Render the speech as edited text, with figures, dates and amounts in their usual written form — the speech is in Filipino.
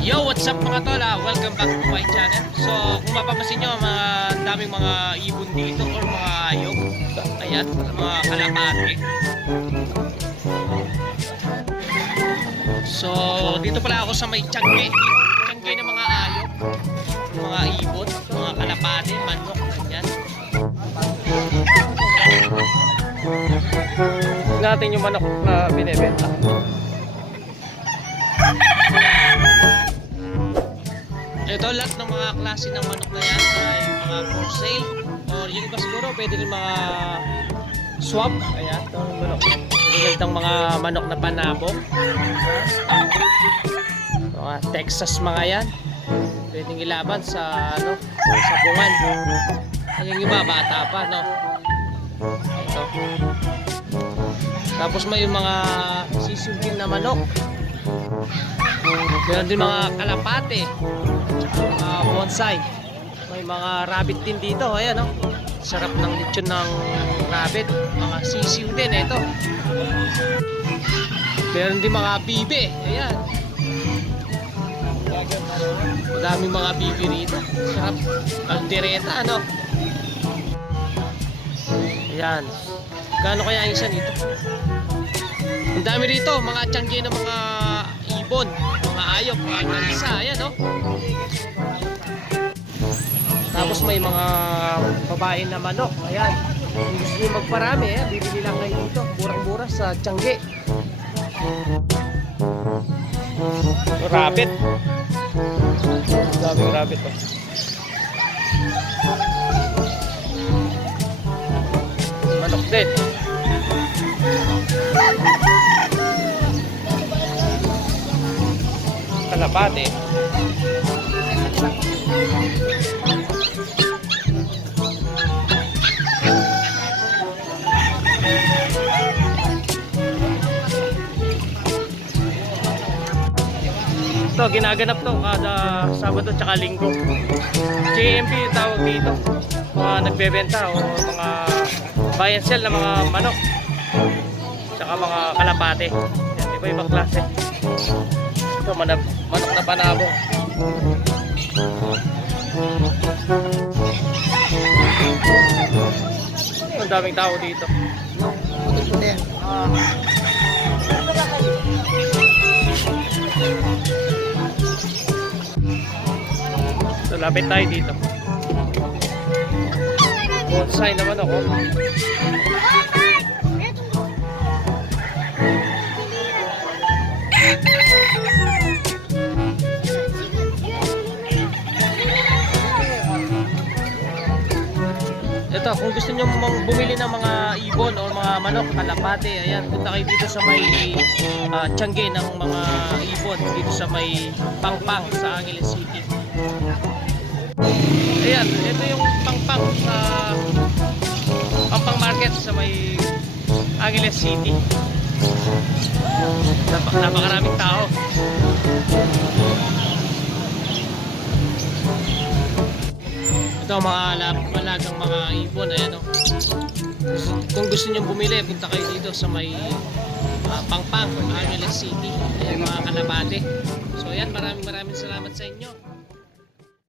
Yo, what's up mga tol? Welcome back to my channel. So, kung mapapansin nyo, daming mga ibon dito or mga ayog. Ayan, mga kalapate. So, dito pala ako sa may Tiangge. Tiangge ng mga ayog, mga ibon, mga kalapate, manok. Ayan. Natin yung manok na binibenta. Ito lahat ng mga klase ng manok na yan ay mga for sale or yung iba siguro pwede rin mga swap. Ayan, ito yung manok. Magandang mga manok na panabong. Mga Texas mga yan. Pwedeng ilaban sa sa bungan. Yung iba bata pa, no? Ito. Tapos may mga sisugin na manok. Meron din mga kalapate, mga bonsai. May mga rabbit din dito. Ayan, no? Sarap ng lechon ng rabbit. Mga sisiw din, ito. Meron din mga bibe. Ayan. Madaming mga bibe rito. Sarap. Kaldereta, ano? Ayan. Gaano kaya ang isa dito? Ang dami rito. Mga Tiangge ng mga ibon, mga ayok, mga isa, ayan, no? Tapos may mga babae na manok, ayan. Kung gusto nyo magparami, bibili lang kayo dito, murang-mura sa Tiangge. Rabbit. Daming rabbit, oh. Manok din. Kalapate. Ito, ginaganap to kada Sabado tsaka Linggo. JMP tawag dito. Mga nagbebenta o mga buy and sell na mga manok. Tsaka mga kalapate. Yan, iba-ibang klase. Ito, manok na panabong. Ang daming tao dito. So, lapit tayo dito. Bonsai naman ako. Ito, kung gusto nyo bumili ng mga ibon o mga manok, kalapate, ayan, punta kayo dito sa may Tiangge ng mga ibon, dito sa may Pangpang sa Angeles City. Ayan, ito yung Pangpang sa Pangpang Market sa may Angeles City. Napakaraming tao. Ito mga alagang mga ibon, ayan, oh. Kung gusto niyo bumili, punta kayo dito sa may Pangpang, Angeles City. Ayan, mga kalapate. So ayan, maraming salamat sa inyo.